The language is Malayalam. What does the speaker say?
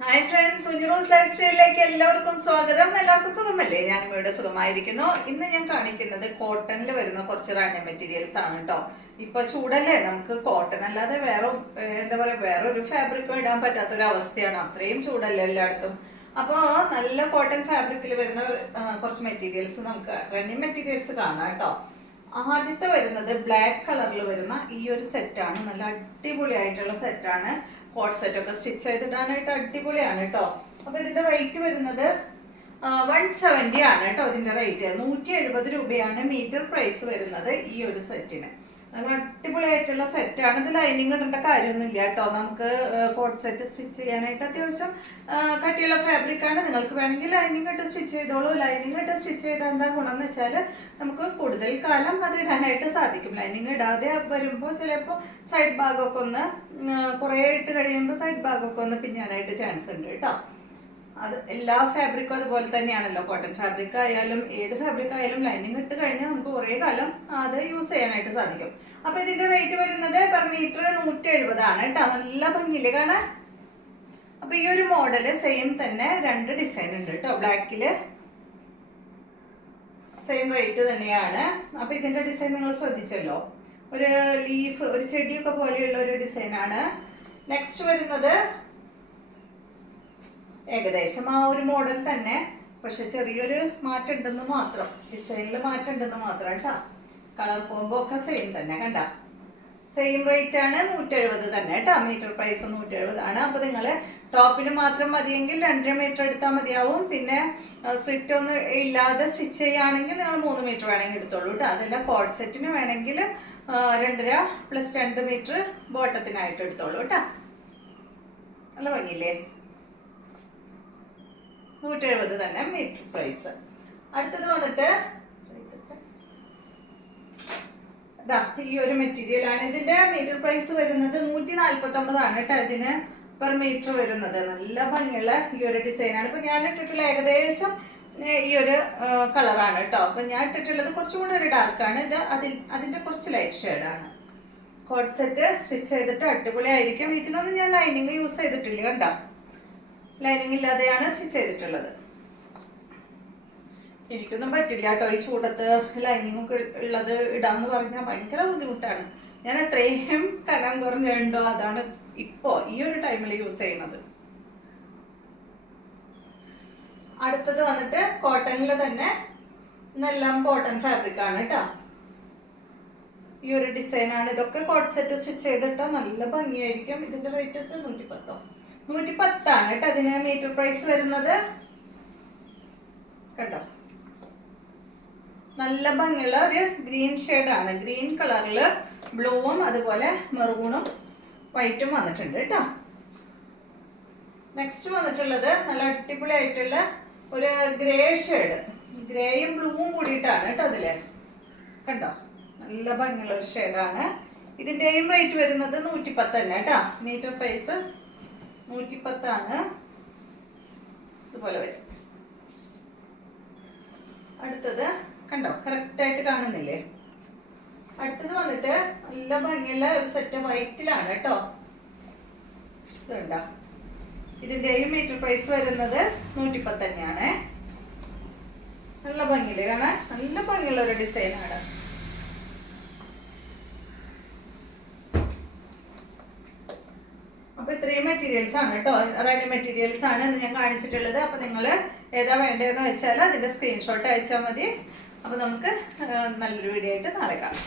ഹായ് ഫ്രണ്ട്സ്, സുജിറൂസ് ലൈഫ് സ്റ്റൈലിലേക്ക് എല്ലാവർക്കും സ്വാഗതം. എല്ലാവർക്കും സുഖമല്ലേ? ഞാൻ ഇവിടെ സുഖമായിരിക്കുന്നു. ഇന്ന് ഞാൻ കാണിക്കുന്നത് കോട്ടണിൽ വരുന്ന കുറച്ച് റാണി മെറ്റീരിയൽസ് ആണ് കേട്ടോ. ഇപ്പൊ ചൂടല്ലേ, നമുക്ക് കോട്ടൺ അല്ലാതെ വേറൊരു ഫാബ്രിക്കും ഇടാൻ പറ്റാത്തൊരു അവസ്ഥയാണ്. അത്രയും ചൂടല്ലേ എല്ലായിടത്തും. അപ്പോൾ നല്ല കോട്ടൺ ഫാബ്രിക്കിൽ വരുന്ന കുറച്ച് മെറ്റീരിയൽസ് നമുക്ക് റണ്ണിങ് മെറ്റീരിയൽസ് കാണാം കേട്ടോ. ആദ്യത്തെ വരുന്നത് ബ്ലാക്ക് കളറിൽ വരുന്ന ഈ ഒരു സെറ്റാണ്. നല്ല അടിപൊളിയായിട്ടുള്ള സെറ്റാണ്. കോട്ട് സെറ്റ് ഒക്കെ സ്റ്റിച്ച് ചെയ്തിടാനായിട്ട് അടിപൊളിയാണ് കേട്ടോ. അപ്പൊ ഇതിന്റെ റേറ്റ് വരുന്നത് 170 ആണ് കേട്ടോ. ഇതിന്റെ റേറ്റ് 170 രൂപയാണ് മീറ്റർ പ്രൈസ് വരുന്നത് ഈ ഒരു സെറ്റിന്. നല്ല അടിപൊളിയായിട്ടുള്ള സെറ്റാണ്. ഇത് ലൈനിങ് ഇടേണ്ട കാര്യമൊന്നുമില്ല കേട്ടോ. നമുക്ക് കോട്ട് സെറ്റ് സ്റ്റിച്ച് ചെയ്യാനായിട്ട് അത്യാവശ്യം കട്ടിയുള്ള ഫാബ്രിക് ആണ്. നിങ്ങൾക്ക് വേണമെങ്കിൽ ലൈനിങ് ഇട്ട് സ്റ്റിച്ച് ചെയ്തോളൂ. ലൈനിങ് ഇട്ട് സ്റ്റിച്ച് ചെയ്താൽ എന്താ ഗുണം എന്ന് വെച്ചാൽ നമുക്ക് കൂടുതൽ കാലം അത് ഇടാനായിട്ട് സാധിക്കും. ലൈനിങ് ഇടാതെ വരുമ്പോൾ ചിലപ്പോൾ സൈഡ് ഭാഗമൊക്കെ ഒന്ന് കുറേ ഇട്ട് കഴിയുമ്പോൾ സൈഡ് ഭാഗമൊക്കെ ഒന്ന് പിഞ്ഞാനായിട്ട് ചാൻസ് ഉണ്ട് കേട്ടോ. അത് എല്ലാ ഫാബ്രിക്കും അതുപോലെ തന്നെയാണല്ലോ. കോട്ടൺ ഫാബ്രിക് ആയാലും ഏത് ഫാബ്രിക് ആയാലും ലൈനിങ് ഇട്ട് കഴിഞ്ഞാൽ നമുക്ക് കുറേ കാലം അത് യൂസ് ചെയ്യാനായിട്ട് സാധിക്കും. അപ്പൊ ഇതിന്റെ റേറ്റ് വരുന്നത് പെർ മീറ്റർ 170 ആണ് കേട്ടോ. നല്ല ഭംഗിയില് കാണാൻ. അപ്പൊ ഈ ഒരു മോഡല് സെയിം തന്നെ 2 ഡിസൈൻ ഉണ്ട് കേട്ടോ. ബ്ലാക്കില് സെയിം റേറ്റ് തന്നെയാണ്. അപ്പൊ ഇതിന്റെ ഡിസൈൻ നിങ്ങൾ ശ്രദ്ധിച്ചല്ലോ. ഒരു ലീഫ്, ഒരു ചെടിയൊക്കെ പോലെയുള്ള ഒരു ഡിസൈനാണ്. നെക്സ്റ്റ് വരുന്നത് ഏകദേശം ആ ഒരു മോഡൽ തന്നെ, പക്ഷെ ചെറിയൊരു മാറ്റം ഉണ്ടെന്ന് മാത്രം. ഡിസൈനിൽ മാറ്റം ഉണ്ടെന്ന് മാത്രം കേട്ടോ. കളർ കോംബോ ഒക്കെ സെയിം തന്നെ കണ്ട. സെയിം റേറ്റ് ആണ് 170 തന്നെ കേട്ടോ. മീറ്റർ പ്രൈസ് 170 ആണ്. അപ്പൊ നിങ്ങൾ ടോപ്പിന് മാത്രം മതിയെങ്കിൽ 2.5 മീറ്റർ എടുത്താൽ മതിയാവും. പിന്നെ സ്ലിറ്റ് ഒന്നും ഇല്ലാതെ സ്റ്റിച്ച് ചെയ്യുകയാണെങ്കിൽ നിങ്ങൾ 3 മീറ്റർ വേണമെങ്കിൽ എടുത്തോളൂ കേട്ടോ. അതല്ല കോഡ് സെറ്റിന് വേണമെങ്കിൽ 2.5 + 2 മീറ്റർ ബോട്ടത്തിനായിട്ട് എടുത്തോളൂ കേട്ടോ. നല്ല ഭംഗിയില്ലേ? 170 തന്നെ മീറ്റർ പ്രൈസ്. അടുത്തത് വന്നിട്ട് ഈ ഒരു മെറ്റീരിയൽ ആണ്. ഇതിന്റെ മീറ്റർ പ്രൈസ് വരുന്നത് 149 ആണ് കേട്ടോ. ഇതിന് പെർ മീറ്റർ വരുന്നത്. നല്ല ഭംഗിയുള്ള ഈ ഒരു ഡിസൈൻ ആണ്. ഇപ്പൊ ഞാൻ ഇട്ടിട്ടുള്ള ഏകദേശം ഈ ഒരു കളറാണ് കേട്ടോ. അപ്പൊ ഞാൻ ഇട്ടിട്ടുള്ളത് കുറച്ചും കൂടെ ഒരു ഡാർക്കാണ്. ഇത് അതിന്റെ കുറച്ച് ലൈറ്റ് ഷെയ്ഡാണ്. കോട്ട് സെറ്റ് സ്റ്റിച്ച് ചെയ്തിട്ട് അടിപൊളിയായിരിക്കും. ഇതിനൊന്നും ഞാൻ ലൈനിങ് യൂസ് ചെയ്തിട്ടില്ല കണ്ടോ. ലൈനിങ് ഇല്ലാതെയാണ് സ്റ്റിച്ച് ചെയ്തിട്ടുള്ളത്. എനിക്കൊന്നും പറ്റില്ല കേട്ടോ. ഈ ചൂടത്ത് ലൈനിങ് ഒക്കെ ഉള്ളത് ഇടാന്ന് പറഞ്ഞാൽ ഭയങ്കര ബുദ്ധിമുട്ടാണ്. ഞാൻ എത്രയും കനം കുറഞ്ഞുണ്ടോ അതാണ് ഇപ്പോ ഈ ഒരു ടൈമിൽ യൂസ് ചെയ്യുന്നത്. അടുത്തത് വന്നിട്ട് കോട്ടണിൽ തന്നെ എല്ലാം കോട്ടൺ ഫാബ്രിക് ആണ് കേട്ടോ. ഈ ഒരു ഡിസൈൻ ആണ്. ഇതൊക്കെ കോട്ട് സെറ്റ് സ്റ്റിച്ച് ചെയ്തിട്ടോ നല്ല ഭംഗിയായിരിക്കും. ഇതിന്റെ റേറ്റ് 110 ആണ് കേട്ടോ. അതിന് മീറ്റർ പ്രൈസ് വരുന്നത് കേട്ടോ. നല്ല ഭംഗിയുള്ള ഒരു ഗ്രീൻ ഷെയ്ഡാണ്. ഗ്രീൻ കളറില് ബ്ലൂവും അതുപോലെ മെറൂണും വൈറ്റും വന്നിട്ടുണ്ട് കേട്ടോ. നെക്സ്റ്റ് വന്നിട്ടുള്ളത് നല്ല അടിപൊളിയായിട്ടുള്ള ഒരു ഗ്രേ ഷെയ്ഡ്. ഗ്രേയും ബ്ലൂവും കൂടിയിട്ടാണ് കേട്ടോ അതില് കണ്ടോ. നല്ല ഭംഗിയുള്ള ഒരു ഷെയ്ഡാണ്. ഇതിന്റെയും റേറ്റ് വരുന്നത് 110 തന്നെ കേട്ടോ. മീറ്റർ പ്രൈസ് 110 ആണ്. ഇതുപോലെ വരും. അടുത്തത് കണ്ടോ, കറക്റ്റ് ആയിട്ട് കാണുന്നില്ലേ? അടുത്തത് വന്നിട്ട് നല്ല ഭംഗിയുള്ള ഒരു സെറ്റ് വൈറ്റിലാണ് കേട്ടോ. ഇത് കണ്ടോ. ഇതിന്റെയും മീറ്റർ പ്രൈസ് വരുന്നത് 110 തന്നെയാണ്. നല്ല ഭംഗിയില് കാണാൻ. നല്ല ഭംഗിയുള്ള ഒരു ഡിസൈനാണ്. അപ്പൊ ഇത്രയും മെറ്റീരിയൽസ് ആണ് കേട്ടോ. റെഡി മെറ്റീരിയൽസ് ആണ് ഇന്ന് ഞാൻ കാണിച്ചിട്ടുള്ളത്. അപ്പൊ നിങ്ങൾ ഏതാ വേണ്ടതെന്ന് വെച്ചാൽ അതിന്റെ സ്ക്രീൻഷോട്ട് അയച്ചാൽ മതി. അപ്പൊ നമുക്ക് നല്ലൊരു വീഡിയോ ആയിട്ട് നാളെ കാണാം.